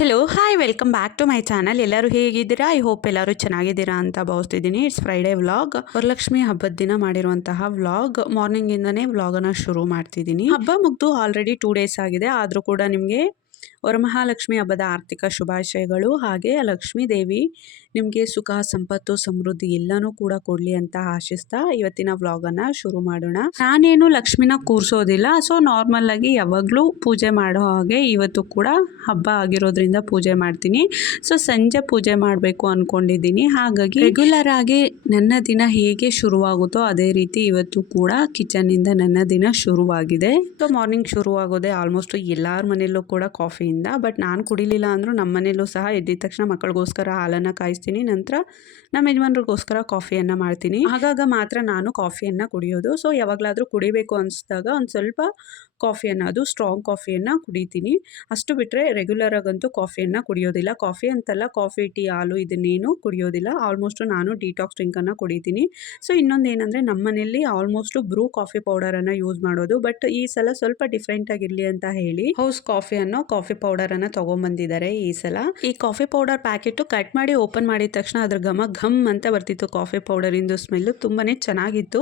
Hello hi welcome back to my channel. ಎಲ್ಲರೂ ಹೇಗಿದ್ದೀರಾ? I hope ಎಲ್ಲರೂ ಚೆನ್ನಾಗಿದ್ದೀರಾ ಅಂತ ಭಾವಿಸ್ತಿದ್ದೀನಿ. ಇಟ್ಸ್ ಫ್ರೈಡೇ ವ್ಲಾಗ್, ವರಲಕ್ಷ್ಮಿ ಹಬ್ಬದ ದಿನ ಮಾಡಿರುವಂತಹ ವ್ಲಾಗ್. ಮಾರ್ನಿಂಗಿಂದನೇ ವ್ಲಾಗನ್ನು ಶುರು ಮಾಡ್ತಿದ್ದೀನಿ. ಹಬ್ಬ ಮುಗ್ದು ಆಲ್ರೆಡಿ 2 ಡೇಸ್ ಆಗಿದೆ. ಆದರೂ ಕೂಡ ನಿಮಗೆ ವರಮಹಾಲಕ್ಷ್ಮಿ ಹಬ್ಬದ ಆರ್ಥಿಕ ಶುಭಾಶಯಗಳು. ಹಾಗೆ ಲಕ್ಷ್ಮೀ ದೇವಿ ನಿಮಗೆ ಸುಖ, ಸಂಪತ್ತು, ಸಮೃದ್ಧಿ ಎಲ್ಲನೂ ಕೂಡ ಕೊಡಲಿ ಅಂತ ಆಶಿಸ್ತಾ ಇವತ್ತಿನ ವ್ಲಾಗನ್ನು ಶುರು ಮಾಡೋಣ. ನಾನೇನು ಲಕ್ಷ್ಮಿನ ಕೂರಿಸೋದಿಲ್ಲ. ಸೊ ನಾರ್ಮಲ್ ಆಗಿ ಯಾವಾಗಲೂ ಪೂಜೆ ಮಾಡೋ ಹಾಗೆ ಇವತ್ತು ಕೂಡ ಹಬ್ಬ ಆಗಿರೋದ್ರಿಂದ ಪೂಜೆ ಮಾಡ್ತೀನಿ. ಸೊ ಸಂಜೆ ಪೂಜೆ ಮಾಡಬೇಕು ಅಂದ್ಕೊಂಡಿದ್ದೀನಿ. ಹಾಗಾಗಿ ರೆಗ್ಯುಲರ್ ಆಗಿ ನನ್ನ ದಿನ ಹೇಗೆ ಶುರುವಾಗುತ್ತೋ ಅದೇ ರೀತಿ ಇವತ್ತು ಕೂಡ ಕಿಚನ್ನಿಂದ ನನ್ನ ದಿನ ಶುರುವಾಗಿದೆ. ಸೊ ಮಾರ್ನಿಂಗ್ ಶುರುವಾಗೋದೆ ಆಲ್ಮೋಸ್ಟ್ ಎಲ್ಲರ ಮನೆಯಲ್ಲೂ ಕೂಡ ಕಾಫಿಯಿಂದ. ಬಟ್ ನಾನು ಕುಡಿಲಿಲ್ಲ ಅಂದರೂ ನಮ್ಮ ಮನೆಯಲ್ಲೂ ಸಹ ಎದ್ದಿದ ತಕ್ಷಣ ಮಕ್ಕಳಿಗೋಸ್ಕರ ಹಾಲನ್ನು ಕಾಯಿಸ್ತೀನಿ. ನಂತರ ನಮ್ಮ ಯಜಮಾನ್ರಿಗೋಸ್ಕರ ಕಾಫಿಯನ್ನು ಮಾಡ್ತೀನಿ. ಆಗಾಗ ಮಾತ್ರ ನಾನು ಕಾಫಿಯನ್ನು ಕುಡಿಯೋದು. ಸೊ ಯಾವಾಗಲಾದರೂ ಕುಡಿಬೇಕು ಅನಿಸಿದಾಗ ಒಂದು ಸ್ವಲ್ಪ ಕಾಫಿಯನ್ನು, ಅದು ಸ್ಟ್ರಾಂಗ್ ಕಾಫಿಯನ್ನು ಕುಡಿತೀನಿ. ಅಷ್ಟು ಬಿಟ್ಟರೆ ರೆಗ್ಯುಲರ್ ಆಗಂತೂ ಕಾಫಿಯನ್ನು ಕುಡಿಯೋದಿಲ್ಲ. ಕಾಫಿ ಅಂತಲ್ಲ, ಕಾಫಿ, ಟೀ, ಹಾಲು ಇದನ್ನೇನು ಕುಡಿಯೋದಿಲ್ಲ. ಆಲ್ಮೋಸ್ಟ್ ನಾನು ಡಿಟಾಕ್ಸ್ ಡ್ರಿಂಕನ್ನು ಕುಡಿತೀನಿ. ಸೊ ಇನ್ನೊಂದು ಏನಂದರೆ ನಮ್ಮ ಮನೆಯಲ್ಲಿ ಆಲ್ಮೋಸ್ಟ್ ಬ್ರೂ ಕಾಫಿ ಪೌಡರನ್ನು ಯೂಸ್ ಮಾಡೋದು. ಬಟ್ ಈ ಸಲ ಸ್ವಲ್ಪ ಡಿಫ್ರೆಂಟ್ ಆಗಿರಲಿ ಅಂತ ಹೇಳಿ ಹೌಸ್ ಕಾಫಿ ಅನ್ನೋ ಕಾಫಿ ಪೌಡರನ್ನು ತೊಗೊಂಬಂದಿದ್ದಾರೆ ಈ ಸಲ. ಈ ಕಾಫಿ ಪೌಡರ್ ಪ್ಯಾಕೆಟು ಕಟ್ ಮಾಡಿ ಓಪನ್ ಮಾಡಿದ ತಕ್ಷಣ ಅದ್ರ ಘಮ್ ಅಂತ ಬರ್ತಿತ್ತು. ಕಾಫಿ ಪೌಡರಿಂದು ಸ್ಮೆಲ್ಲು ತುಂಬಾ ಚೆನ್ನಾಗಿತ್ತು.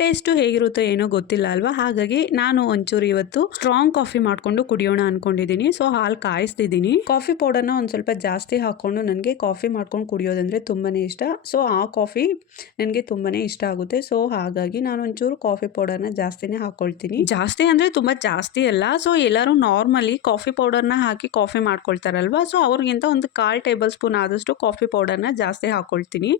ಟೇಸ್ಟು ಹೇಗಿರುತ್ತೋ ಏನೋ ಗೊತ್ತಿಲ್ಲ ಅಲ್ವಾ. ಹಾಗಾಗಿ ನಾನು ಒಂಚೂರು ಇವತ್ತು ಸ್ಟ್ರಾಂಗ್ ಕಾಫಿ ಮಾಡಿಕೊಂಡು ಕುಡಿಯೋಣ ಅಂದ್ಕೊಂಡಿದ್ದೀನಿ. ಸೊ ಹಾಲು ಕಾಯಿಸ್ತಿದ್ದೀನಿ. ಕಾಫಿ ಪೌಡರ್ನ ಒಂದು ಸ್ವಲ್ಪ ಜಾಸ್ತಿ ಹಾಕ್ಕೊಂಡು ನನಗೆ ಕಾಫಿ ಮಾಡ್ಕೊಂಡು ಕುಡಿಯೋದಂದರೆ ತುಂಬಾ ಇಷ್ಟ. ಸೊ ಆ ಕಾಫಿ ನನಗೆ ತುಂಬಾ ಇಷ್ಟ ಆಗುತ್ತೆ. ಸೊ ಹಾಗಾಗಿ ನಾನು ಒಂಚೂರು ಕಾಫಿ ಪೌಡರ್ನ ಜಾಸ್ತಿನೇ ಹಾಕ್ಕೊಳ್ತೀನಿ. ಜಾಸ್ತಿ ಅಂದರೆ ತುಂಬ ಜಾಸ್ತಿ ಅಲ್ಲ. ಸೊ ಎಲ್ಲರೂ ನಾರ್ಮಲಿ ಕಾಫಿ ಪೌಡರ್ನ ಹಾಕಿ ಕಾಫಿ ಮಾಡ್ಕೊಳ್ತಾರಲ್ವ. ಸೊ ಅವ್ರಿಗಿಂತ ಒಂದು 1/4 ಟೇಬಲ್ ಸ್ಪೂನ್ ಆದಷ್ಟು ಕಾಫಿ ಪೌಡರ್ನ ಜಾಸ್ತಿ ಹಾಕ್ಕೊಳ್ತೀನಿ.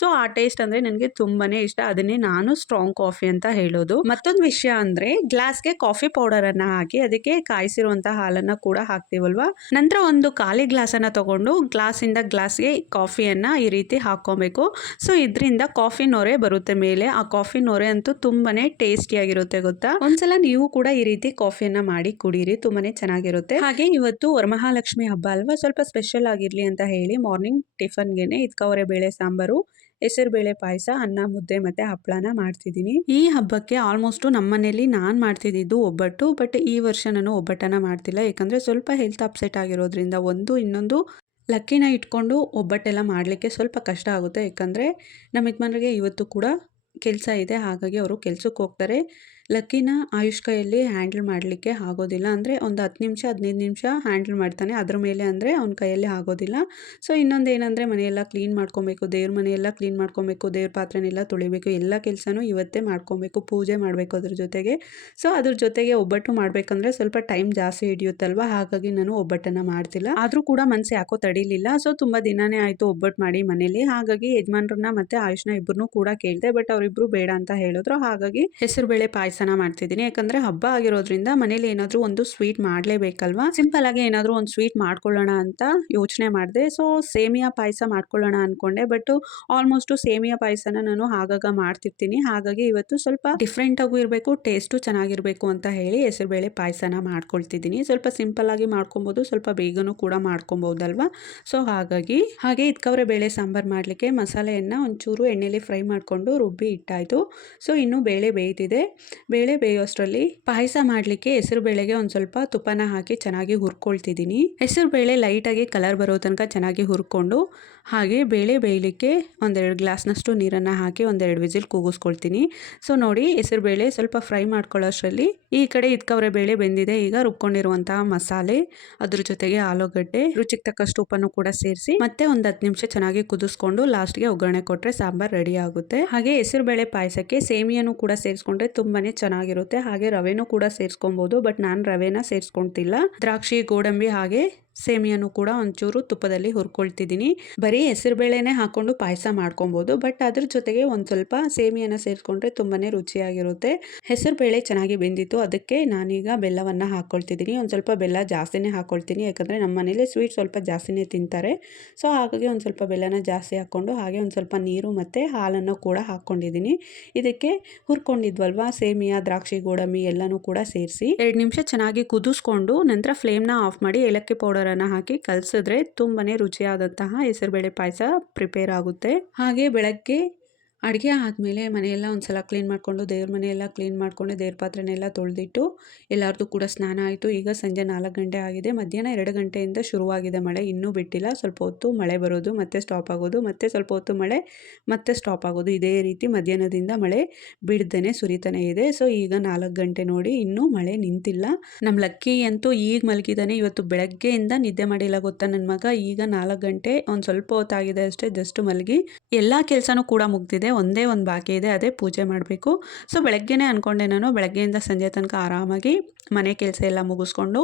ಸೊ ಆ ಟೇಸ್ಟ್ ಅಂದರೆ ನನಗೆ ತುಂಬಾ ಇಷ್ಟ. ಅದನ್ನೇ ನಾನು ಸ್ಟ್ರಾಂಗ್ ಕಾಫಿ ಅಂತ ಹೇಳೋದು. ಮತ್ತೊಂದು ವಿಷಯ ಅಂದರೆ ಗ್ಲಾಸ್ಗೆ ಕಾಫಿ ಪೌಡರನ್ನು ಹಾಕಿ ಅದಕ್ಕೆ ಕಾಯಿಸಿರುವಂತಹ ಹಾಲನ್ನು ಕೂಡ ಹಾಕ್ತೀವಲ್ವಾ. ನಂತರ ಒಂದು ಖಾಲಿ ಗ್ಲಾಸನ್ನು ತಗೊಂಡು ಗ್ಲಾಸಿಂದ ಗ್ಲಾಸ್ಗೆ ಕಾಫಿಯನ್ನು ಈ ರೀತಿ ಹಾಕ್ಕೊಬೇಕು. ಸೊ ಇದರಿಂದ ಕಾಫಿ ನೊರೆ ಬರುತ್ತೆ ಮೇಲೆ. ಆ ಕಾಫಿ ನೊರೆ ಅಂತೂ ತುಂಬಾ ಟೇಸ್ಟಿಯಾಗಿರುತ್ತೆ ಗೊತ್ತಾ. ಒಂದ್ಸಲ ನೀವು ಕೂಡ ಈ ರೀತಿ ಕಾಫಿಯನ್ನು ಮಾಡಿ ಕುಡೀರಿ, ತುಂಬಾ ಚೆನ್ನಾಗಿರುತ್ತೆ. ಹಾಗೆ ಇವತ್ತು ವರಮಹಾಲಕ್ಷ್ಮಿ ಹಬ್ಬ ಅಲ್ವಾ, ಸ್ವಲ್ಪ ಸ್ಪೆಷಲ್ ಆಗಿರಲಿ ಅಂತ ಹೇಳಿ ಮಾರ್ನಿಂಗ್ ಟಿಫನ್ಗೆನೆ ಇದ್ಕವರೆ ಬೇಳೆ ಸಾಂಬಾರು, ಹೆಸರುಬೇಳೆ ಪಾಯಸ, ಅನ್ನ, ಮುದ್ದೆ ಮತ್ತು ಹಪ್ಪಳನ ಮಾಡ್ತಿದ್ದೀನಿ. ಈ ಹಬ್ಬಕ್ಕೆ ಆಲ್ಮೋಸ್ಟು ನಮ್ಮ ಮನೇಲಿ ನಾನು ಮಾಡ್ತಿದ್ದು ಒಬ್ಬಟ್ಟು. ಬಟ್ ಈ ವರ್ಷ ನಾನು ಒಬ್ಬಟ್ಟನ್ನು ಮಾಡ್ತಿಲ್ಲ. ಯಾಕಂದರೆ ಸ್ವಲ್ಪ ಹೆಲ್ತ್ ಅಪ್ಸೆಟ್ ಆಗಿರೋದ್ರಿಂದ ಇನ್ನೊಂದು ಲಕ್ಕಿನ ಇಟ್ಕೊಂಡು ಒಬ್ಬಟ್ಟೆಲ್ಲ ಮಾಡಲಿಕ್ಕೆ ಸ್ವಲ್ಪ ಕಷ್ಟ ಆಗುತ್ತೆ. ಯಾಕಂದರೆ ನಮ್ಮ ಯಜಮಾನ್ರಿಗೆ ಇವತ್ತು ಕೂಡ ಕೆಲಸ ಇದೆ. ಹಾಗಾಗಿ ಅವರು ಕೆಲಸಕ್ಕೆ ಹೋಗ್ತಾರೆ. ಲಕ್ಕಿನ ಆಯುಷ್ ಕೈಯಲ್ಲಿ ಹ್ಯಾಂಡಲ್ ಮಾಡಲಿಕ್ಕೆ ಆಗೋದಿಲ್ಲ. ಅಂದರೆ ಒಂದು 10 ನಿಮಿಷ 15 ನಿಮಿಷ ಹ್ಯಾಂಡಲ್ ಮಾಡ್ತಾನೆ. ಅದ್ರ ಮೇಲೆ ಅಂದರೆ ಅವ್ನ ಕೈಯಲ್ಲಿ ಆಗೋದಿಲ್ಲ. ಸೊ ಇನ್ನೊಂದು ಏನಂದರೆ ಮನೆಯೆಲ್ಲ ಕ್ಲೀನ್ ಮಾಡ್ಕೊಬೇಕು, ದೇವ್ರ ಮನೆಯೆಲ್ಲ ಕ್ಲೀನ್ ಮಾಡ್ಕೊಬೇಕು, ದೇವ್ರ ಪಾತ್ರೆನೆಲ್ಲ ತೊಳಿಬೇಕು, ಎಲ್ಲ ಕೆಲಸನೂ ಇವತ್ತೇ ಮಾಡ್ಕೊಬೇಕು, ಪೂಜೆ ಮಾಡಬೇಕು ಅದ್ರ ಜೊತೆಗೆ. ಸೊ ಅದ್ರ ಜೊತೆಗೆ ಒಬ್ಬಟ್ಟು ಮಾಡಬೇಕಂದ್ರೆ ಸ್ವಲ್ಪ ಟೈಮ್ ಜಾಸ್ತಿ ಹಿಡಿಯುತ್ತಲ್ವ. ಹಾಗಾಗಿ ನಾನು ಒಬ್ಬಟ್ಟನ್ನು ಮಾಡ್ತಿಲ್ಲ. ಆದರೂ ಕೂಡ ಮನಸ್ಸು ಯಾಕೋ ತಡೀಲಿಲ್ಲ. ಸೊ ತುಂಬ ದಿನನೇ ಆಯಿತು ಒಬ್ಬಟ್ಟು ಮಾಡಿ ಮನೇಲಿ. ಹಾಗಾಗಿ ಯಜಮಾನ್ರನ್ನ ಮತ್ತು ಆಯುಷ್ನ ಇಬ್ಬರನ್ನೂ ಕೂಡ ಕೇಳಿದೆ. ಬಟ್ ಅವರಿಬ್ಬರು ಬೇಡ ಅಂತ ಹೇಳಿದ್ರು. ಹಾಗಾಗಿ ಹೆಸರುಬೇಳೆ ಪಾಯಸನ ಮಾಡ್ತಿದ್ದೀನಿ. ಯಾಕಂದರೆ ಹಬ್ಬ ಆಗಿರೋದ್ರಿಂದ ಮನೇಲಿ ಏನಾದರೂ ಒಂದು ಸ್ವೀಟ್ ಮಾಡಲೇಬೇಕಲ್ವಾ. ಸಿಂಪಲ್ ಆಗಿ ಏನಾದರೂ ಒಂದು ಸ್ವೀಟ್ ಮಾಡ್ಕೊಳ್ಳೋಣ ಅಂತ ಯೋಚನೆ ಮಾಡಿದೆ. ಸೊ ಸೇಮಿಯಾ ಪಾಯಸ ಮಾಡ್ಕೊಳ್ಳೋಣ ಅಂದ್ಕೊಂಡೆ. ಬಟ್ ಆಲ್ಮೋಸ್ಟು ಸೇಮಿಯಾ ಪಾಯಸನ ನಾನು ಆಗಾಗ ಮಾಡ್ತಿರ್ತೀನಿ. ಹಾಗಾಗಿ ಇವತ್ತು ಸ್ವಲ್ಪ ಡಿಫ್ರೆಂಟಾಗೂ ಇರಬೇಕು, ಟೇಸ್ಟು ಚೆನ್ನಾಗಿರಬೇಕು ಅಂತ ಹೇಳಿ ಹೆಸರುಬೇಳೆ ಪಾಯಸನ ಮಾಡ್ಕೊಳ್ತಿದ್ದೀನಿ. ಸ್ವಲ್ಪ ಸಿಂಪಲ್ ಆಗಿ ಮಾಡ್ಕೊಬೋದು, ಸ್ವಲ್ಪ ಬೇಗನೂ ಕೂಡ ಮಾಡ್ಕೊಬೋದಲ್ವಾ. ಸೊ ಹಾಗೆ ಇದ್ಕವ್ರೆ ಬೇಳೆ ಸಾಂಬಾರು ಮಾಡಲಿಕ್ಕೆ ಮಸಾಲೆಯನ್ನು ಒಂಚೂರು ಎಣ್ಣೆಲಿ ಫ್ರೈ ಮಾಡಿಕೊಂಡು ರುಬ್ಬಿ ಇಟ್ಟಾಯಿತು. ಸೊ ಇನ್ನು ಬೇಳೆ ಬೇಯ್ತಿದೆ. ಬೇಳೆ ಬೇಯೋಷ್ಟರಲ್ಲಿ ಪಾಯಸ ಮಾಡಲಿಕ್ಕೆ ಹೆಸರು ಬೇಳೆಗೆ ಒಂದು ಸ್ವಲ್ಪ ತುಪ್ಪನ ಹಾಕಿ ಚೆನ್ನಾಗಿ ಹುರ್ಕೊಳ್ತಿದ್ದೀನಿ. ಹೆಸರು ಬೇಳೆ ಲೈಟಾಗಿ ಕಲರ್ ಬರೋ ತನಕ ಚೆನ್ನಾಗಿ ಹುರ್ಕೊಂಡು ಹಾಗೆ ಬೇಳೆ ಬೇಯಲಿಕ್ಕೆ 1-2 ಗ್ಲಾಸ್ನಷ್ಟು ನೀರನ್ನು ಹಾಕಿ 1-2 ವಿಸಿಲ್ ಕೂಗಿಸ್ಕೊಳ್ತೀನಿ. ಸೊ ನೋಡಿ, ಹೆಸರು ಬೇಳೆ ಸ್ವಲ್ಪ ಫ್ರೈ ಮಾಡ್ಕೊಳ್ಳೋಷ್ಟರಲ್ಲಿ ಈ ಕಡೆ ಇದ್ಕವ್ರೆ ಬೇಳೆ ಬೆಂದಿದೆ. ಈಗ ರುಬ್ಕೊಂಡಿರುವಂತಹ ಮಸಾಲೆ, ಅದ್ರ ಜೊತೆಗೆ ಆಲೂಗಡ್ಡೆ, ರುಚಿಗೆ ತಕ್ಕಷ್ಟು ಉಪ್ಪನ್ನು ಕೂಡ ಸೇರಿಸಿ ಮತ್ತೆ ಒಂದು 10 ನಿಮಿಷ ಚೆನ್ನಾಗಿ ಕುದಿಸ್ಕೊಂಡು ಲಾಸ್ಟ್ಗೆ ಒಗ್ಗರಣೆ ಕೊಟ್ಟರೆ ಸಾಂಬಾರು ರೆಡಿ ಆಗುತ್ತೆ. ಹಾಗೆ ಹೆಸರು ಬೇಳೆ ಪಾಯಸಕ್ಕೆ ಸೇಮಿಯಾನು ಕೂಡ ಸೇರಿಸ್ಕೊಂಡ್ರೆ ತುಂಬಾನೇ ಚೆನ್ನಾಗಿರುತ್ತೆ. ಹಾಗೆ ರವೆನೂ ಕೂಡ ಸೇರಿಸ್ಕೊಬೋದು. ಬಟ್ ನಾನು ರವೆನ ಸೇರಿಸ್ಕೊಳ್ತಿಲ್ಲ. ದ್ರಾಕ್ಷಿ, ಗೋಡಂಬಿ ಹಾಗೆ ಸೇಮಿಯಾನು ಕೂಡ ಒಂಚೂರು ತುಪ್ಪದಲ್ಲಿ ಹುರ್ಕೊಳ್ತಿದ್ದೀನಿ. ಬರೀ ಹೆಸರುಬೇಳೆನೇ ಹಾಕೊಂಡು ಪಾಯಸ ಮಾಡ್ಕೊಬೋದು. ಬಟ್ ಅದ್ರ ಜೊತೆಗೆ ಒಂದು ಸ್ವಲ್ಪ ಸೇಮಿಯಾನ ಸೇರಿಸ್ಕೊಂಡ್ರೆ ತುಂಬಾನೇ ರುಚಿಯಾಗಿರುತ್ತೆ. ಹೆಸರುಬೇಳೆ ಚೆನ್ನಾಗಿ ಬೆಂದಿತ್ತು. ಅದಕ್ಕೆ ನಾನೀಗ ಬೆಲ್ಲವನ್ನು ಹಾಕ್ಕೊಳ್ತಿದ್ದೀನಿ. ಒಂದು ಸ್ವಲ್ಪ ಬೆಲ್ಲ ಜಾಸ್ತಿನೇ ಹಾಕ್ಕೊಳ್ತೀನಿ. ಯಾಕಂದರೆ ನಮ್ಮ ಮನೇಲಿ ಸ್ವೀಟ್ ಸ್ವಲ್ಪ ಜಾಸ್ತಿನೇ ತಿಂತಾರೆ. ಸೊ ಹಾಗಾಗಿ ಒಂದು ಸ್ವಲ್ಪ ಬೆಲ್ಲನ ಜಾಸ್ತಿ ಹಾಕ್ಕೊಂಡು ಹಾಗೆ ಒಂದು ಸ್ವಲ್ಪ ನೀರು ಮತ್ತು ಹಾಲನ್ನು ಕೂಡ ಹಾಕ್ಕೊಂಡಿದ್ದೀನಿ. ಇದಕ್ಕೆ ಹುರ್ಕೊಂಡಿದ್ವಲ್ವಾ ಸೇಮಿಯಾ, ದ್ರಾಕ್ಷಿ, ಗೋಡಂಬಿ ಎಲ್ಲನೂ ಕೂಡ ಸೇರಿಸಿ 2 ನಿಮಿಷ ಚೆನ್ನಾಗಿ ಕುದಿಸ್ಕೊಂಡು ನಂತರ ಫ್ಲೇಮ್ನ ಆಫ್ ಮಾಡಿ ಏಲಕ್ಕಿ ಪೌಡರನ್ನು ಹಾಕಿ ಕಲಸಿದ್ರೆ ತುಂಬಾನೇ ರುಚಿಯಾದಂತಹ ಹೆಸರುಬೇಳೆ ಪಾಯಸ ಪ್ರಿಪೇರ್ ಆಗುತ್ತೆ. ಹಾಗೆ ಬೆಳಗ್ಗೆ ಅಡುಗೆ ಆದಮೇಲೆ ಮನೆಯೆಲ್ಲ ಒಂದು ಸಲ ಕ್ಲೀನ್ ಮಾಡಿಕೊಂಡು ದೇವ್ರ ಮನೆಯೆಲ್ಲ ಕ್ಲೀನ್ ಮಾಡಿಕೊಂಡು ದೇವ್ರ ಪಾತ್ರೆನೆಲ್ಲ ತೊಳೆದಿಟ್ಟು ಎಲ್ಲರದ್ದು ಕೂಡ ಸ್ನಾನ ಆಯಿತು. ಈಗ ಸಂಜೆ 4 ಗಂಟೆ ಆಗಿದೆ. ಮಧ್ಯಾಹ್ನ 2 ಗಂಟೆಯಿಂದ ಶುರುವಾಗಿದೆ ಮಳೆ, ಇನ್ನೂ ಬಿಟ್ಟಿಲ್ಲ. ಸ್ವಲ್ಪ ಹೊತ್ತು ಮಳೆ ಬರೋದು ಮತ್ತೆ ಸ್ಟಾಪ್ ಆಗೋದು, ಮತ್ತೆ ಸ್ವಲ್ಪ ಹೊತ್ತು ಮಳೆ ಮತ್ತೆ ಸ್ಟಾಪ್ ಆಗೋದು, ಇದೇ ರೀತಿ ಮಧ್ಯಾಹ್ನದಿಂದ ಮಳೆ ಬಿಡ್ದೇ ಸುರಿತಾನೆ ಇದೆ. ಸೊ ಈಗ 4 ಗಂಟೆ ನೋಡಿ ಇನ್ನೂ ಮಳೆ ನಿಂತಿಲ್ಲ. ನಮ್ಮ ಲಕ್ಕಿ ಅಂತೂ ಈಗ ಮಲಗಿದ್ದಾನೆ. ಇವತ್ತು ಬೆಳಗ್ಗೆಯಿಂದ ನಿದ್ದೆ ಮಾಡಿಲ್ಲ ಗೊತ್ತಾ ನನ್ನ ಮಗ. ಈಗ 4 ಗಂಟೆ ಒಂದು ಸ್ವಲ್ಪ ಹೊತ್ತಾಗಿದೆ ಅಷ್ಟೇ, ಜಸ್ಟ್ ಮಲಗಿ. ಎಲ್ಲ ಕೆಲಸನೂ ಕೂಡ ಮುಗ್ದಿದೆ, ಒಂದೇ ಒಂದು ಬಾಕಿ ಇದೆ, ಅದೇ ಪೂಜೆ ಮಾಡಬೇಕು. ಸೊ ಬೆಳಗ್ಗೆನೇ ಅಂದ್ಕೊಂಡೆ ನಾನು ಬೆಳಗ್ಗೆಯಿಂದ ಸಂಜೆ ತನಕ ಆರಾಮಾಗಿ ಮನೆ ಕೆಲಸ ಎಲ್ಲ ಮುಗಿಸ್ಕೊಂಡು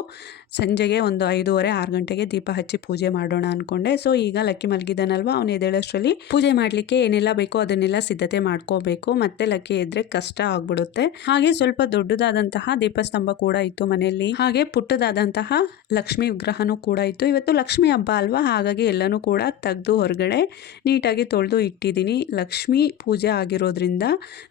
ಸಂಜೆಗೆ ಒಂದು 5:30 6 ಗಂಟೆಗೆ ದೀಪ ಹಚ್ಚಿ ಪೂಜೆ ಮಾಡೋಣ ಅಂದ್ಕೊಂಡೆ. ಸೊ ಈಗ ಲಕ್ಕಿ ಮಲಗಿದ್ದಾನಲ್ವ, ಅವನು ಎದ್ದೇಳೋಷ್ಟರಲ್ಲಿ ಪೂಜೆ ಮಾಡಲಿಕ್ಕೆ ಏನೆಲ್ಲ ಬೇಕೋ ಅದನ್ನೆಲ್ಲ ಸಿದ್ಧತೆ ಮಾಡ್ಕೋಬೇಕು. ಮತ್ತೆ ಲಕ್ಕಿ ಎದ್ರೆ ಕಷ್ಟ ಆಗ್ಬಿಡುತ್ತೆ. ಹಾಗೆ ಸ್ವಲ್ಪ ದೊಡ್ಡದಾದಂತಹ ದೀಪಸ್ತಂಭ ಕೂಡ ಇತ್ತು ಮನೆಯಲ್ಲಿ. ಹಾಗೆ ಪುಟ್ಟದಾದಂತಹ ಲಕ್ಷ್ಮಿ ವಿಗ್ರಹನೂ ಕೂಡ ಇತ್ತು. ಇವತ್ತು ಲಕ್ಷ್ಮಿ ಹಬ್ಬ ಅಲ್ವಾ, ಹಾಗಾಗಿ ಎಲ್ಲನೂ ಕೂಡ ತೆಗೆದು ಹೊರಗಡೆ ನೀಟಾಗಿ ತೊಳೆದು ಇಟ್ಟಿದ್ದೀನಿ. ಲಕ್ಷ್ಮಿ ಪೂಜೆ ಆಗಿರೋದ್ರಿಂದ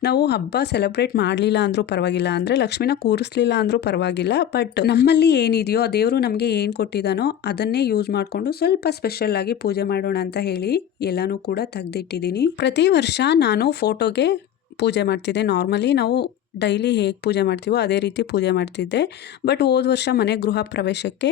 ನಾವು ಹಬ್ಬ ಸೆಲೆಬ್ರೇಟ್ ಮಾಡಲಿಲ್ಲ ಅಂದರೂ ಪರವಾಗಿಲ್ಲ, ಅಂದರೆ ಲಕ್ಷ್ಮಿನ ಕೂರಿಸ್ಲಿಲ್ಲ ಅಂದರೂ ಪರವಾಗಿಲ್ಲ, ಬಟ್ ನಮ್ಮಲ್ಲಿ ಏನಿದೆಯೋ ದೇವರು ನಮಗೆ ಏನು ಕೊಟ್ಟಿದ್ದಾನೋ ಅದನ್ನೇ ಯೂಸ್ ಮಾಡಿಕೊಂಡು ಸ್ವಲ್ಪ ಸ್ಪೆಷಲ್ ಆಗಿ ಪೂಜೆ ಮಾಡೋಣ ಅಂತ ಹೇಳಿ ಎಲ್ಲನೂ ಕೂಡ ತೆಗೆದಿಟ್ಟಿದ್ದೀನಿ. ಪ್ರತಿ ವರ್ಷ ನಾನು ಫೋಟೋಗೆ ಪೂಜೆ ಮಾಡ್ತಿದ್ದೆ. ನಾರ್ಮಲಿ ನಾವು ಡೈಲಿ ಹೇಗೆ ಪೂಜೆ ಮಾಡ್ತೀವೋ ಅದೇ ರೀತಿ ಪೂಜೆ ಮಾಡ್ತಿದ್ದೆ. ಬಟ್ ಹೋದ ವರ್ಷ ಮನೆ ಗೃಹ ಪ್ರವೇಶಕ್ಕೆ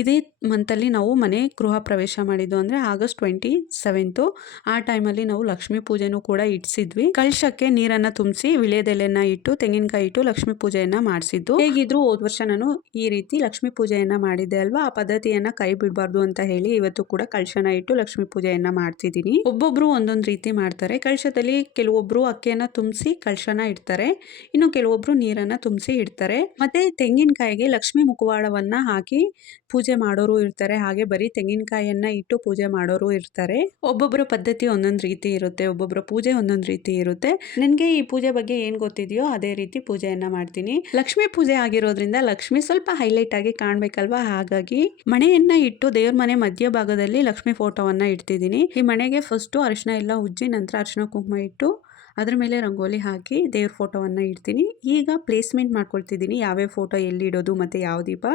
ಇದೇ ಮಂತಲ್ಲಿ ನಾವು ಮನೆ ಗೃಹ ಪ್ರವೇಶ ಮಾಡಿದ್ದು, ಅಂದರೆ August 27 ಆ ಟೈಮಲ್ಲಿ ನಾವು ಲಕ್ಷ್ಮೀ ಪೂಜೆನೂ ಕೂಡ ಇಡ್ಸಿದ್ವಿ. ಕಳಶಕ್ಕೆ ನೀರನ್ನು ತುಂಬಿಸಿ ವಿಳೆದೆಲೆನ ಇಟ್ಟು ತೆಂಗಿನಕಾಯಿ ಇಟ್ಟು ಲಕ್ಷ್ಮೀ ಪೂಜೆಯನ್ನು ಮಾಡಿಸಿದ್ದು. ಹೇಗಿದ್ರು ಹೋದ ವರ್ಷ ನಾನು ಈ ರೀತಿ ಲಕ್ಷ್ಮೀ ಪೂಜೆಯನ್ನು ಮಾಡಿದ್ದೆ ಅಲ್ವಾ, ಆ ಪದ್ಧತಿಯನ್ನು ಕೈ ಬಿಡಬಾರ್ದು ಅಂತ ಹೇಳಿ ಇವತ್ತು ಕೂಡ ಕಳಶನ ಇಟ್ಟು ಲಕ್ಷ್ಮೀ ಪೂಜೆಯನ್ನು ಮಾಡ್ತಿದ್ದೀನಿ. ಒಬ್ಬೊಬ್ರು ಒಂದೊಂದು ರೀತಿ ಮಾಡ್ತಾರೆ. ಕಳಶದಲ್ಲಿ ಕೆಲವೊಬ್ರು ಅಕ್ಕಿಯನ್ನು ತುಂಬಿಸಿ ಕಳಶನ ಇಡ್ತಾರೆ, ಇನ್ನು ಕೆಲವೊಬ್ರು ನೀರನ್ನ ತುಂಬಿಸಿ ಇಡ್ತಾರೆ. ಮತ್ತೆ ತೆಂಗಿನಕಾಯಿಗೆ ಲಕ್ಷ್ಮಿ ಮುಖವಾಡವನ್ನ ಹಾಕಿ ಪೂಜೆ ಮಾಡೋರು ಇರ್ತಾರೆ, ಹಾಗೆ ಬರೀ ತೆಂಗಿನಕಾಯಿಯನ್ನ ಇಟ್ಟು ಪೂಜೆ ಮಾಡೋರು ಇರ್ತಾರೆ. ಒಬ್ಬೊಬ್ಬರ ಪದ್ಧತಿ ಒಂದೊಂದು ರೀತಿ ಇರುತ್ತೆ, ಒಬ್ಬೊಬ್ಬರ ಪೂಜೆ ಒಂದೊಂದು ರೀತಿ ಇರುತ್ತೆ. ನನಗೆ ಈ ಪೂಜೆ ಬಗ್ಗೆ ಏನು ಗೊತ್ತಿದೆಯೋ ಅದೇ ರೀತಿ ಪೂಜೆಯನ್ನ ಮಾಡ್ತೀನಿ. ಲಕ್ಷ್ಮಿ ಪೂಜೆ ಆಗಿರೋದ್ರಿಂದ ಲಕ್ಷ್ಮಿ ಸ್ವಲ್ಪ ಹೈಲೈಟ್ ಆಗಿ ಕಾಣ್ಬೇಕಲ್ವಾ, ಹಾಗಾಗಿ ಮಣೆಯನ್ನ ಇಟ್ಟು ದೇವ್ರ ಮನೆ ಮಧ್ಯ ಭಾಗದಲ್ಲಿ ಲಕ್ಷ್ಮಿ ಫೋಟೋವನ್ನ ಇಡ್ತಿದ್ದೀನಿ. ಈ ಮನೆಗೆ ಫಸ್ಟು ಅರಿಶಿನ ಎಲ್ಲ ಉಜ್ಜಿ ನಂತರ ಅರಿಶಿನ ಕುಂಕುಮ ಇಟ್ಟು ಅದ್ರ ಮೇಲೆ ರಂಗೋಲಿ ಹಾಕಿ ದೇವ್ರ ಫೋಟೋವನ್ನು ಇಡ್ತೀನಿ. ಈಗ ಪ್ಲೇಸ್ಮೆಂಟ್ ಮಾಡ್ಕೊಳ್ತಿದ್ದೀನಿ, ಯಾವ್ಯಾವ ಫೋಟೋ ಎಲ್ಲಿಡೋದು ಮತ್ತು ಯಾವ ದೀಪ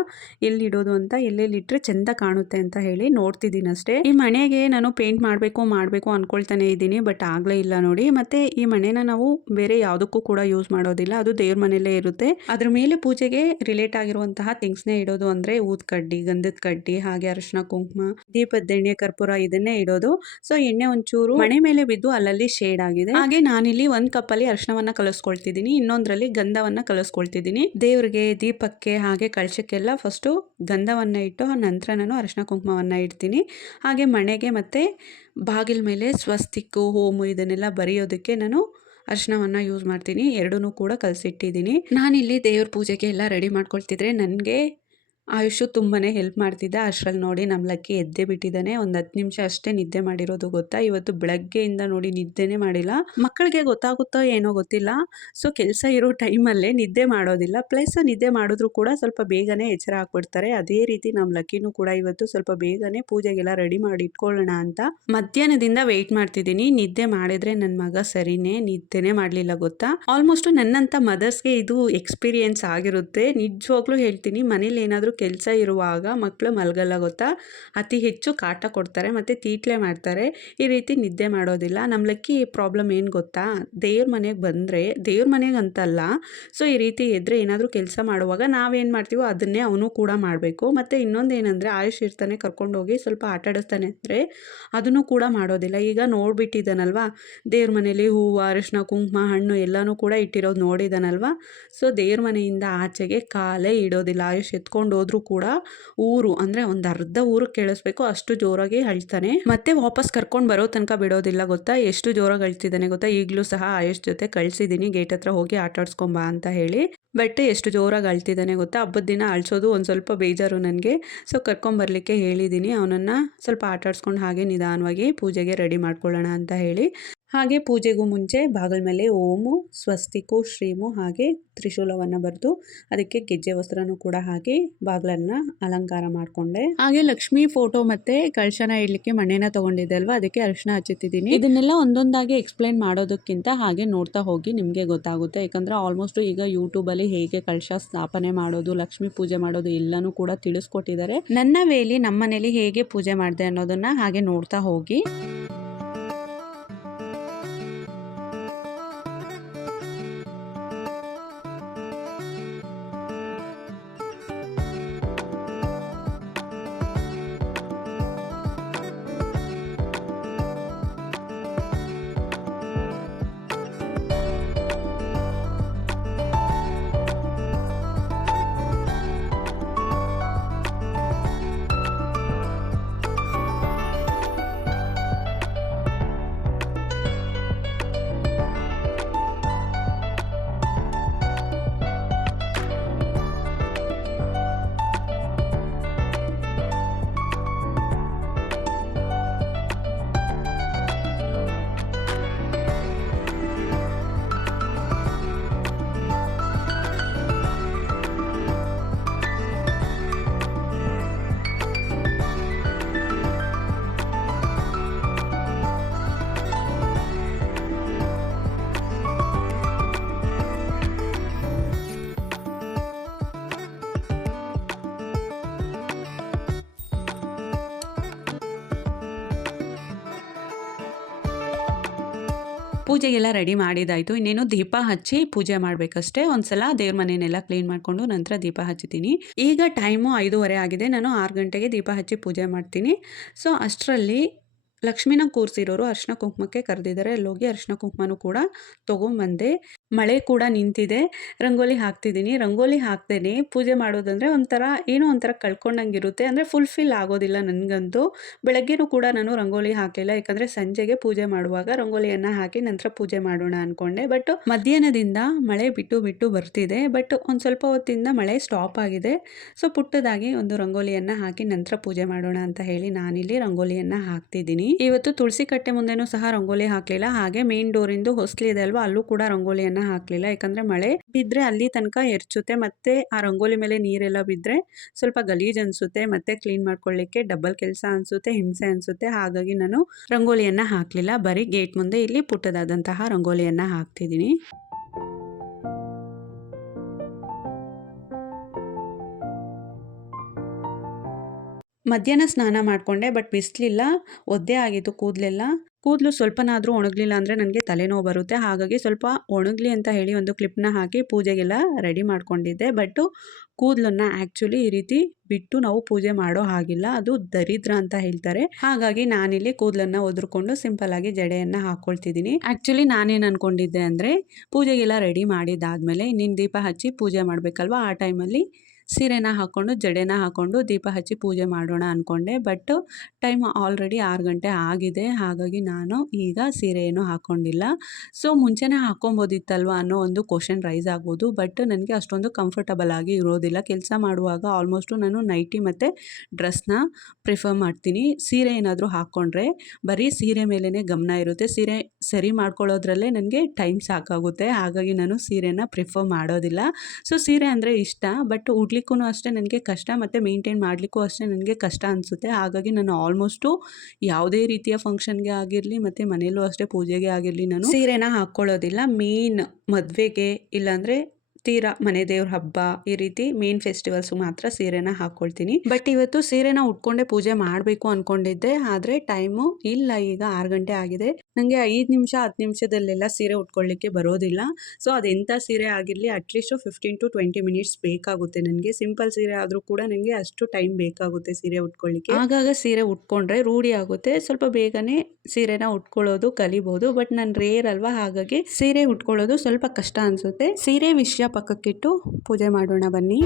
ಎಲ್ಲಿಡೋದು ಅಂತ, ಎಲ್ಲೆಲ್ಲಿಟ್ಟರೆ ಚೆಂದ ಕಾಣುತ್ತೆ ಅಂತ ಹೇಳಿ ನೋಡ್ತಿದ್ದೀನಿ ಅಷ್ಟೇ. ಈ ಮನೆಗೆ ನಾನು ಪೇಂಟ್ ಮಾಡಬೇಕು ಅಂದ್ಕೊಳ್ತಾನೆ ಇದ್ದೀನಿ, ಬಟ್ ಆಗಲೇ ಇಲ್ಲ ನೋಡಿ. ಮತ್ತು ಈ ಮನೆನ ನಾವು ಬೇರೆ ಯಾವುದಕ್ಕೂ ಕೂಡ ಯೂಸ್ ಮಾಡೋದಿಲ್ಲ, ಅದು ದೇವ್ರ ಮನೆಯಲ್ಲೇ ಇರುತ್ತೆ. ಅದ್ರ ಮೇಲೆ ಪೂಜೆಗೆ ರಿಲೇಟ್ ಆಗಿರುವಂತಹ ಥಿಂಗ್ಸ್ನೇ ಇಡೋದು, ಅಂದರೆ ಊದ್ ಕಡ್ಡಿ, ಗಂಧದ ಕಡ್ಡಿ, ಹಾಗೆ ಅರಿಶಿನ ಕುಂಕುಮ, ದೀಪದ ಎಣ್ಣೆ, ಕರ್ಪೂರ ಇದನ್ನೇ ಇಡೋದು. ಸೊ ಎಣ್ಣೆ ಒಂಚೂರು ಮನೆ ಮೇಲೆ ಬಿದ್ದು ಅಲ್ಲಲ್ಲಿ ಶೇಡ್ ಆಗಿದೆ. ಹಾಗೆ ನಾನಿಲ್ಲಿ ಒಂದು ಕಪ್ಪಲ್ಲಿ ಅರಿಶಿನವನ್ನ ಕಲಿಸ್ಕೊಳ್ತಿದ್ದೀನಿ, ಇನ್ನೊಂದರಲ್ಲಿ ಗಂಧವನ್ನ ಕಲಿಸ್ಕೊಳ್ತಿದ್ದೀನಿ. ದೇವ್ರಿಗೆ, ದೀಪಕ್ಕೆ ಹಾಗೆ ಕಳಶಕ್ಕೆಲ್ಲ ಫಸ್ಟು ಗಂಧವನ್ನ ಇಟ್ಟು ನಂತರ ನಾನು ಅರಿಶಿನ ಕುಂಕುಮವನ್ನ ಇಡ್ತೀನಿ. ಹಾಗೆ ಮನೆಗೆ ಮತ್ತೆ ಬಾಗಿಲ ಮೇಲೆ ಸ್ವಸ್ತಿಕ್ಕು, ಹೋಮು ಇದನ್ನೆಲ್ಲ ಬರೆಯೋದಕ್ಕೆ ನಾನು ಅರಿಶಿನವನ್ನ ಯೂಸ್ ಮಾಡ್ತೀನಿ. ಎರಡೂ ಕೂಡ ಕಲಸಿಟ್ಟಿದ್ದೀನಿ. ನಾನಿಲ್ಲಿ ದೇವ್ರ ಪೂಜೆಗೆ ಎಲ್ಲ ರೆಡಿ ಮಾಡ್ಕೊಳ್ತಿದ್ರೆ ನನಗೆ ಆಯುಷು ತುಂಬಾ ಹೆಲ್ಪ್ ಮಾಡ್ತಿದ್ದ. ಅಷ್ಟರಲ್ಲಿ ನೋಡಿ ನಮ್ಮ ಲಕ್ಕಿ ಎದ್ದೇ ಬಿಟ್ಟಿದ್ದಾನೆ. ಒಂದು 10 ನಿಮಿಷ ಅಷ್ಟೇ ನಿದ್ದೆ ಮಾಡಿರೋದು ಗೊತ್ತಾ. ಇವತ್ತು ಬೆಳಗ್ಗೆಯಿಂದ ನೋಡಿ ನಿದ್ದೆನೇ ಮಾಡಿಲ್ಲ. ಮಕ್ಕಳಿಗೆ ಗೊತ್ತಾಗುತ್ತೋ ಏನೋ ಗೊತ್ತಿಲ್ಲ, ಸೊ ಕೆಲಸ ಇರೋ ಟೈಮಲ್ಲೇ ನಿದ್ದೆ ಮಾಡೋದಿಲ್ಲ, ಪ್ಲಸ್ ನಿದ್ದೆ ಮಾಡಿದ್ರು ಕೂಡ ಸ್ವಲ್ಪ ಬೇಗನೆ ಎಚ್ಚರ ಹಾಕ್ಬಿಡ್ತಾರೆ. ಅದೇ ರೀತಿ ನಮ್ಮ ಲಕ್ಕಿನೂ ಕೂಡ ಇವತ್ತು ಸ್ವಲ್ಪ ಬೇಗನೆ ಪೂಜೆಗೆಲ್ಲ ರೆಡಿ ಮಾಡಿ ಇಟ್ಕೊಳ್ಳೋಣ ಅಂತ ಮಧ್ಯಾಹ್ನದಿಂದ ವೆಯ್ಟ್ ಮಾಡ್ತಿದ್ದೀನಿ. ನಿದ್ದೆ ಮಾಡಿದ್ರೆ ನನ್ನ ಮಗ ಸರಿನೇ ನಿದ್ದೆನೇ ಮಾಡಲಿಲ್ಲ ಗೊತ್ತಾ. ಆಲ್ಮೋಸ್ಟ್ ನನ್ನಂಥ ಮದರ್ಸ್ಗೆ ಇದು ಎಕ್ಸ್ಪೀರಿಯೆನ್ಸ್ ಆಗಿರುತ್ತೆ. ನಿಜವಾಗ್ಲೂ ಹೇಳ್ತೀನಿ, ಮನೇಲಿ ಏನಾದರೂ ಕೆಲಸ ಇರುವಾಗ ಮಕ್ಕಳು ಮಲಗಲ್ಲ ಗೊತ್ತಾ, ಅತಿ ಹೆಚ್ಚು ಕಾಟ ಕೊಡ್ತಾರೆ ಮತ್ತು ತೀಟ್ಲೆ ಮಾಡ್ತಾರೆ, ಈ ರೀತಿ ನಿದ್ದೆ ಮಾಡೋದಿಲ್ಲ. ನಮ್ಮ ಲಕ್ಕಿ ಪ್ರಾಬ್ಲಮ್ ಏನು ಗೊತ್ತಾ, ದೇವ್ರ ಮನೆಗೆ ಬಂದರೆ, ದೇವ್ರ ಮನೆಗೆ ಅಂತಲ್ಲ, ಸೊ ಈ ರೀತಿ ಎದ್ರೆ ಏನಾದರೂ ಕೆಲಸ ಮಾಡುವಾಗ ನಾವೇನು ಮಾಡ್ತೀವೋ ಅದನ್ನೇ ಅವನು ಕೂಡ ಮಾಡಬೇಕು. ಮತ್ತು ಇನ್ನೊಂದು ಏನಂದರೆ ಆಯುಷ್ ಇರ್ತಾನೆ, ಕರ್ಕೊಂಡೋಗಿ ಸ್ವಲ್ಪ ಆಟ ಆಡಿಸ್ತಾನೆ ಅಂದರೆ ಅದನ್ನು ಕೂಡ ಮಾಡೋದಿಲ್ಲ. ಈಗ ನೋಡಿಬಿಟ್ಟಿದ್ದಾನಲ್ವ, ದೇವ್ರ ಮನೇಲಿ ಹೂವು, ಅರಿಶಿನ ಕುಂಕುಮ, ಹಣ್ಣು ಎಲ್ಲನೂ ಕೂಡ ಇಟ್ಟಿರೋದು ನೋಡಿದಾನಲ್ವ, ಸೊ ದೇವ್ರ ಮನೆಯಿಂದ ಆಚೆಗೆ ಕಾಲೇ ಇಡೋದಿಲ್ಲ. ಆಯುಷ್ ಎತ್ಕೊಂಡು ಹೋದ್ರೂ ಕೂಡ ಊರು ಅಂದರೆ ಒಂದು ಅರ್ಧ ಊರು ಕೇಳಿಸ್ಬೇಕು, ಅಷ್ಟು ಜೋರಾಗಿ ಅಳ್ತಾನೆ. ಮತ್ತೆ ವಾಪಸ್ ಕರ್ಕೊಂಡು ಬರೋ ತನಕ ಬಿಡೋದಿಲ್ಲ ಗೊತ್ತಾ, ಎಷ್ಟು ಜೋರಾಗಿ ಅಳ್ತಿದ್ದಾನೆ ಗೊತ್ತಾ. ಈಗಲೂ ಸಹ ಆಯುಷ್ ಜೊತೆ ಕಳಿಸಿದ್ದೀನಿ ಗೇಟ್ ಹತ್ರ ಹೋಗಿ ಆಟ ಆಡ್ಸ್ಕೊಂಬಾ ಅಂತ ಹೇಳಿ, ಬಟ್ ಎಷ್ಟು ಜೋರಾಗಿ ಅಳ್ತಿದ್ದಾನೆ ಗೊತ್ತಾ. ಹಬ್ಬದ ದಿನ ಅಳಿಸೋದು ಒಂದು ಸ್ವಲ್ಪ ಬೇಜಾರು ನನಗೆ, ಸೊ ಕರ್ಕೊಂಬರ್ಲಿಕ್ಕೆ ಹೇಳಿದ್ದೀನಿ ಅವನನ್ನು. ಸ್ವಲ್ಪ ಆಟ ಆಡ್ಸ್ಕೊಂಡು ಹಾಗೆ ನಿಧಾನವಾಗಿ ಪೂಜೆಗೆ ರೆಡಿ ಮಾಡ್ಕೊಳ್ಳೋಣ ಅಂತ ಹೇಳಿ. ಹಾಗೆ ಪೂಜೆಗೂ ಮುಂಚೆ ಬಾಗಿಲ ಮೇಲೆ ಓಮು, ಸ್ವಸ್ತಿಕು, ಶ್ರೀಮು ಹಾಗೆ ತ್ರಿಶೂಲವನ್ನು ಬರೆದು ಅದಕ್ಕೆ ಗೆಜ್ಜೆ ವಸ್ತ್ರನೂ ಕೂಡ ಹಾಕಿ ಬಾಗಿಲನ್ನು ಅಲಂಕಾರ ಮಾಡಿಕೊಂಡೆ. ಹಾಗೆ ಲಕ್ಷ್ಮಿ ಫೋಟೋ ಮತ್ತು ಕಳಶನ ಇಡಲಿಕ್ಕೆ ಮಣ್ಣೆನ ತೊಗೊಂಡಿದ್ದೆ ಅಲ್ವಾ, ಅದಕ್ಕೆ ಅರಿಶಿನ ಹಚ್ಚುತ್ತಿದ್ದೀನಿ. ಇದನ್ನೆಲ್ಲ ಒಂದೊಂದಾಗಿ ಎಕ್ಸ್ಪ್ಲೈನ್ ಮಾಡೋದಕ್ಕಿಂತ ಹಾಗೆ ನೋಡ್ತಾ ಹೋಗಿ ನಿಮಗೆ ಗೊತ್ತಾಗುತ್ತೆ. ಯಾಕಂದರೆ ಆಲ್ಮೋಸ್ಟ್ ಈಗ ಯೂಟ್ಯೂಬಲ್ಲಿ ಹೇಗೆ ಕಳಶ ಸ್ಥಾಪನೆ ಮಾಡೋದು, ಲಕ್ಷ್ಮಿ ಪೂಜೆ ಮಾಡೋದು ಎಲ್ಲನೂ ಕೂಡ ತಿಳಿಸ್ಕೊಟ್ಟಿದ್ದಾರೆ. ನನ್ನ ವೇಲಿ ನಮ್ಮ ಮನೇಲಿ ಹೇಗೆ ಪೂಜೆ ಮಾಡಿದೆ ಅನ್ನೋದನ್ನು ಹಾಗೆ ನೋಡ್ತಾ ಹೋಗಿ. ಪೂಜೆಗೆಲ್ಲ ರೆಡಿ ಮಾಡಿದಾಯಿತು. ಇನ್ನೇನು ದೀಪ ಹಚ್ಚಿ ಪೂಜೆ ಮಾಡಬೇಕಷ್ಟೇ. ಒಂದ್ಸಲ ದೇವ್ರ ಮನೆಯನ್ನೆಲ್ಲ ಕ್ಲೀನ್ ಮಾಡಿಕೊಂಡು ನಂತರ ದೀಪ ಹಚ್ಚುತ್ತೀನಿ. ಈಗ ಟೈಮು 5:30 ಆಗಿದೆ. ನಾನು 6 ಗಂಟೆಗೆ ದೀಪ ಹಚ್ಚಿ ಪೂಜೆ ಮಾಡ್ತೀನಿ. ಸೊ ಅಷ್ಟರಲ್ಲಿ ಲಕ್ಷ್ಮಿನ ಕೂರಿಸಿರೋರು ಅರಿಶಿನ ಕುಂಕುಮಕ್ಕೆ ಕರೆದಿದ್ದಾರೆ. ಅಲ್ಲೋಗಿ ಅರಿಶಿನ ಕುಂಕುಮನೂ ಕೂಡ ತೊಗೊಂಬಂದೆ. ಮಳೆ ಕೂಡ ನಿಂತಿದೆ. ರಂಗೋಲಿ ಹಾಕ್ತಿದ್ದೀನಿ. ರಂಗೋಲಿ ಹಾಕ್ದೇನೆ ಪೂಜೆ ಮಾಡೋದಂದರೆ ಏನೋ ಒಂಥರ ಕಳ್ಕೊಂಡಂಗಿರುತ್ತೆ. ಅಂದರೆ ಫುಲ್ಫಿಲ್ ಆಗೋದಿಲ್ಲ ನನಗಂತೂ. ಬೆಳಗ್ಗೆನೂ ಕೂಡ ನಾನು ರಂಗೋಲಿ ಹಾಕಲಿಲ್ಲ. ಯಾಕಂದರೆ ಸಂಜೆಗೆ ಪೂಜೆ ಮಾಡುವಾಗ ರಂಗೋಲಿಯನ್ನು ಹಾಕಿ ನಂತರ ಪೂಜೆ ಮಾಡೋಣ ಅಂದ್ಕೊಂಡೆ. ಬಟ್ ಮಧ್ಯಾಹ್ನದಿಂದ ಮಳೆ ಬಿಟ್ಟು ಬಿಟ್ಟು ಬರ್ತಿದೆ. ಬಟ್ ಒಂದು ಸ್ವಲ್ಪ ಹೊತ್ತಿಂದ ಮಳೆ ಸ್ಟಾಪ್ ಆಗಿದೆ. ಸೊ ಪುಟ್ಟದಾಗಿ ಒಂದು ರಂಗೋಲಿಯನ್ನು ಹಾಕಿ ನಂತರ ಪೂಜೆ ಮಾಡೋಣ ಅಂತ ಹೇಳಿ ನಾನಿಲ್ಲಿ ರಂಗೋಲಿಯನ್ನು ಹಾಕ್ತಿದ್ದೀನಿ. ಇವತ್ತು ತುಳಸಿ ಕಟ್ಟೆ ಮುಂದೆನೂ ಸಹ ರಂಗೋಲಿ ಹಾಕಲಿಲ್ಲ. ಹಾಗೆ ಮೇನ್ ಡೋರಿಂದು ಹೊಸ್ಲು ಇದೆ ಅಲ್ವಾ, ಅಲ್ಲೂ ಕೂಡ ರಂಗೋಲಿಯನ್ನು ಹಾಕಲಿಲ್ಲ. ಯಾಕಂದರೆ ಮಳೆ ಬಿದ್ದರೆ ಅಲ್ಲಿ ತನಕ ಎರ್ಚುತ್ತೆ. ಮತ್ತು ಆ ರಂಗೋಲಿ ಮೇಲೆ ನೀರೆಲ್ಲ ಬಿದ್ದರೆ ಸ್ವಲ್ಪ ಗಲೀಜು ಅನಿಸುತ್ತೆ. ಮತ್ತು ಕ್ಲೀನ್ ಮಾಡ್ಕೊಳ್ಳಿಕ್ಕೆ ಡಬಲ್ ಕೆಲಸ ಅನಿಸುತ್ತೆ, ಹಿಂಸೆ ಅನಿಸುತ್ತೆ. ಹಾಗಾಗಿ ನಾನು ರಂಗೋಲಿಯನ್ನು ಹಾಕಲಿಲ್ಲ. ಬರೀ ಗೇಟ್ ಮುಂದೆ ಇಲ್ಲಿ ಪುಟ್ಟದಾದಂತಹ ರಂಗೋಲಿಯನ್ನು ಹಾಕ್ತಿದ್ದೀನಿ. ಮಧ್ಯಾಹ್ನ ಸ್ನಾನ ಮಾಡಿಕೊಂಡೆ. ಬಟ್ ಬಿಸಿಲಿಲ್ಲ, ಒದ್ದೆ ಆಗಿತ್ತು ಕೂದಲೆಲ್ಲ. ಕೂದಲು ಸ್ವಲ್ಪನಾದರೂ ಒಣಗಲಿಲ್ಲ ಅಂದರೆ ನನಗೆ ತಲೆನೋವು ಬರುತ್ತೆ. ಹಾಗಾಗಿ ಸ್ವಲ್ಪ ಒಣಗಲಿ ಅಂತ ಹೇಳಿ ಒಂದು ಕ್ಲಿಪ್ನ ಹಾಕಿ ಪೂಜೆಗೆಲ್ಲ ರೆಡಿ ಮಾಡ್ಕೊಂಡಿದ್ದೆ. ಬಟ್ಟು ಕೂದಲನ್ನು ಆ್ಯಕ್ಚುಲಿ ಈ ರೀತಿ ಬಿಟ್ಟು ನಾವು ಪೂಜೆ ಮಾಡೋ ಹಾಗಿಲ್ಲ, ಅದು ದರಿದ್ರ ಅಂತ ಹೇಳ್ತಾರೆ. ಹಾಗಾಗಿ ನಾನಿಲ್ಲಿ ಕೂದಲನ್ನು ಒದ್ರುಕೊಂಡು ಸಿಂಪಲ್ಲಾಗಿ ಜಡೆಯನ್ನು ಹಾಕ್ಕೊಳ್ತಿದ್ದೀನಿ. ಆ್ಯಕ್ಚುಲಿ ನಾನೇನು ಅಂದ್ಕೊಂಡಿದ್ದೆ ಅಂದರೆ ಪೂಜೆಗೆಲ್ಲ ರೆಡಿ ಮಾಡಿದ್ದಾದಮೇಲೆ ಇನ್ನೇನು ದೀಪ ಹಚ್ಚಿ ಪೂಜೆ ಮಾಡಬೇಕಲ್ವ, ಆ ಟೈಮಲ್ಲಿ ಸೀರೆನ ಹಾಕ್ಕೊಂಡು ಜಡೆನ ಹಾಕ್ಕೊಂಡು ದೀಪ ಹಚ್ಚಿ ಪೂಜೆ ಮಾಡೋಣ ಅಂದ್ಕೊಂಡೆ. ಬಟ್ ಟೈಮ್ ಆಲ್ರೆಡಿ 6 ಗಂಟೆ ಆಗಿದೆ. ಹಾಗಾಗಿ ನಾನು ಈಗ ಸೀರೆ ಏನೂ ಹಾಕ್ಕೊಂಡಿಲ್ಲ. ಸೊ ಮುಂಚೆನೇ ಹಾಕ್ಕೊಬೋದಿತ್ತಲ್ವ ಅನ್ನೋ ಒಂದು ಕ್ವಶನ್ ರೈಸ್ ಆಗ್ಬೋದು. ಬಟ್ ನನಗೆ ಅಷ್ಟೊಂದು ಕಂಫರ್ಟಬಲ್ ಆಗಿ ಇರೋದಿಲ್ಲ. ಕೆಲಸ ಮಾಡುವಾಗ ಆಲ್ಮೋಸ್ಟು ನಾನು ನೈಟಿ ಮತ್ತು ಡ್ರೆಸ್ನ ಪ್ರಿಫರ್ ಮಾಡ್ತೀನಿ. ಸೀರೆ ಏನಾದರೂ ಹಾಕ್ಕೊಂಡ್ರೆ ಬರೀ ಸೀರೆ ಮೇಲೇ ಗಮನ ಇರುತ್ತೆ. ಸೀರೆ ಸರಿ ಮಾಡ್ಕೊಳ್ಳೋದ್ರಲ್ಲೇ ನನಗೆ ಟೈಮ್ ಸಾಕಾಗುತ್ತೆ. ಹಾಗಾಗಿ ನಾನು ಸೀರೆನ ಪ್ರಿಫರ್ ಮಾಡೋದಿಲ್ಲ. ಸೊ ಸೀರೆ ಅಂದರೆ ಇಷ್ಟ, ಬಟ್ ಉಡ್ಲಿಕ್ಕೂ ಅಷ್ಟೇ ನನಗೆ ಕಷ್ಟ, ಮತ್ತು ಮೇಂಟೈನ್ ಮಾಡಲಿಕ್ಕೂ ಅಷ್ಟೇ ನನಗೆ ಕಷ್ಟ ಅನಿಸುತ್ತೆ. ಹಾಗಾಗಿ ನಾನು ಆಲ್ಮೋಸ್ಟು ಯಾವುದೇ ರೀತಿಯ ಫಂಕ್ಷನ್ಗೆ ಆಗಿರಲಿ ಮತ್ತು ಮನೆಯಲ್ಲೂ ಅಷ್ಟೇ ಪೂಜೆಗೆ ಆಗಿರಲಿ ನಾನು ಸೀರೆನ ಹಾಕ್ಕೊಳ್ಳೋದಿಲ್ಲ. ಮೇನ್ ಮದುವೆಗೆ ಇಲ್ಲಾಂದರೆ ತೀರಾ ಮನೆ ದೇವ್ರ ಹಬ್ಬ ಈ ರೀತಿ ಮೇನ್ ಫೆಸ್ಟಿವಲ್ಸ್ ಮಾತ್ರ ಸೀರೆನ ಹಾಕ್ಕೊಳ್ತೀನಿ. ಬಟ್ ಇವತ್ತು ಸೀರೆನ ಉಟ್ಕೊಂಡೆ ಪೂಜೆ ಮಾಡಬೇಕು ಅಂದ್ಕೊಂಡಿದ್ದೆ. ಆದರೆ ಟೈಮು ಇಲ್ಲ, ಈಗ 6 ಗಂಟೆ ಆಗಿದೆ. ನನಗೆ 5 ನಿಮಿಷ 10 ನಿಮಿಷದಲ್ಲೆಲ್ಲ ಸೀರೆ ಉಟ್ಕೊಳ್ಳಿಕ್ಕೆ ಬರೋದಿಲ್ಲ. ಸೊ ಅದೆಂಥ ಸೀರೆ ಆಗಿರಲಿ ಅಟ್ಲೀಸ್ಟು 15 to 20 ಮಿನಿಟ್ಸ್ ಬೇಕಾಗುತ್ತೆ ನನಗೆ. ಸಿಂಪಲ್ ಸೀರೆ ಆದರೂ ಕೂಡ ನನಗೆ ಅಷ್ಟು ಟೈಮ್ ಬೇಕಾಗುತ್ತೆ ಸೀರೆ ಉಟ್ಕೊಳ್ಳಿಕ್ಕೆ. ಆಗಾಗ ಸೀರೆ ಉಟ್ಕೊಂಡ್ರೆ ರೂಢಿ ಆಗುತ್ತೆ. ಸ್ವಲ್ಪ ಬೇಗನೆ ಸೀರೆನ ಉಟ್ಕೊಳ್ಳೋದು ಕಲಿಬೋದು. ಬಟ್ ನಾನು ರೇರ್ ಅಲ್ವಾ, ಹಾಗಾಗಿ ಸೀರೆ ಉಟ್ಕೊಳ್ಳೋದು ಸ್ವಲ್ಪ ಕಷ್ಟ ಅನಿಸುತ್ತೆ. ಸೀರೆ ವಿಷಯ ಪಕ್ಕಕ್ಕಿಟ್ಟು ಪೂಜೆ ಮಾಡೋಣ ಬನ್ನಿ.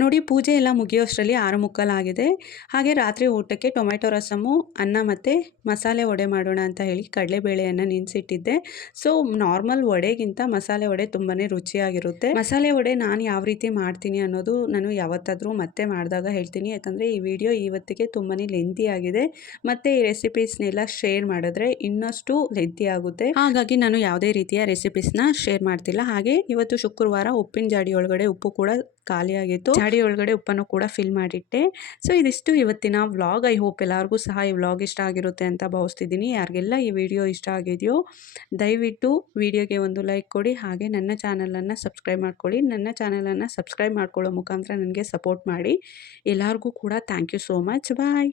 ನೋಡಿ ಪೂಜೆ ಎಲ್ಲ ಮುಗಿಯೋಷ್ಟರಲ್ಲಿ 6:45 ಆಗಿದೆ. ಹಾಗೆ ರಾತ್ರಿ ಊಟಕ್ಕೆ ಟೊಮೆಟೊ ರಸಮು, ಅನ್ನ ಮತ್ತು ಮಸಾಲೆ ವಡೆ ಮಾಡೋಣ ಅಂತ ಹೇಳಿ ಕಡಲೆಬೇಳೆಯನ್ನು ನೆನೆಸಿಟ್ಟಿದ್ದೆ. ಸೊ ನಾರ್ಮಲ್ ವಡೆಗಿಂತ ಮಸಾಲೆ ವಡೆ ತುಂಬಾ ರುಚಿಯಾಗಿರುತ್ತೆ. ಮಸಾಲೆ ವಡೆ ನಾನು ಯಾವ ರೀತಿ ಮಾಡ್ತೀನಿ ಅನ್ನೋದು ನಾನು ಯಾವತ್ತಾದರೂ ಮತ್ತೆ ಮಾಡಿದಾಗ ಹೇಳ್ತೀನಿ. ಯಾಕಂದರೆ ಈ ವಿಡಿಯೋ ಇವತ್ತಿಗೆ ತುಂಬಾ ಲೆಂತಿ ಆಗಿದೆ, ಮತ್ತು ಈ ರೆಸಿಪೀಸ್ನೆಲ್ಲ ಶೇರ್ ಮಾಡಿದ್ರೆ ಇನ್ನಷ್ಟು ಲೆಂತಿ ಆಗುತ್ತೆ. ಹಾಗಾಗಿ ನಾನು ಯಾವುದೇ ರೀತಿಯ ರೆಸಿಪೀಸ್ನ ಶೇರ್ ಮಾಡ್ತಿಲ್ಲ. ಹಾಗೆ ಇವತ್ತು ಶುಕ್ರವಾರ ಉಪ್ಪಿನ ಜಾಡಿ ಒಳಗಡೆ ಉಪ್ಪು ಕೂಡ ಖಾಲಿಯಾಗಿತ್ತು. ಜಾಡಿ ಒಳಗಡೆ ಉಪ್ಪನ್ನು ಕೂಡ ಫಿಲ್ ಮಾಡಿಟ್ಟೆ. ಸೊ ಇದಿಷ್ಟು ಇವತ್ತಿನ ವ್ಲಾಗ್. ಐ ಹೋಪ್ ಎಲ್ಲರಿಗೂ ಸಹ ಈ ವ್ಲಾಗ್ ಇಷ್ಟ ಆಗಿರುತ್ತೆ ಅಂತ ಭಾವಿಸ್ತಿದ್ದೀನಿ. ಯಾರಿಗೆಲ್ಲ ಈ ವಿಡಿಯೋ ಇಷ್ಟ ಆಗಿದೆಯೋ ದಯವಿಟ್ಟು ವಿಡಿಯೋಗೆ ಒಂದು ಲೈಕ್ ಕೊಡಿ. ಹಾಗೆ ನನ್ನ ಚಾನಲನ್ನು ಸಬ್ಸ್ಕ್ರೈಬ್ ಮಾಡ್ಕೊಳ್ಳಿ. ನನ್ನ ಚಾನಲನ್ನು ಸಬ್ಸ್ಕ್ರೈಬ್ ಮಾಡ್ಕೊಳ್ಳೋ ಮುಖಾಂತರ ನನಗೆ ಸಪೋರ್ಟ್ ಮಾಡಿ. ಎಲ್ಲರಿಗೂ ಕೂಡ thank you so much. Bye.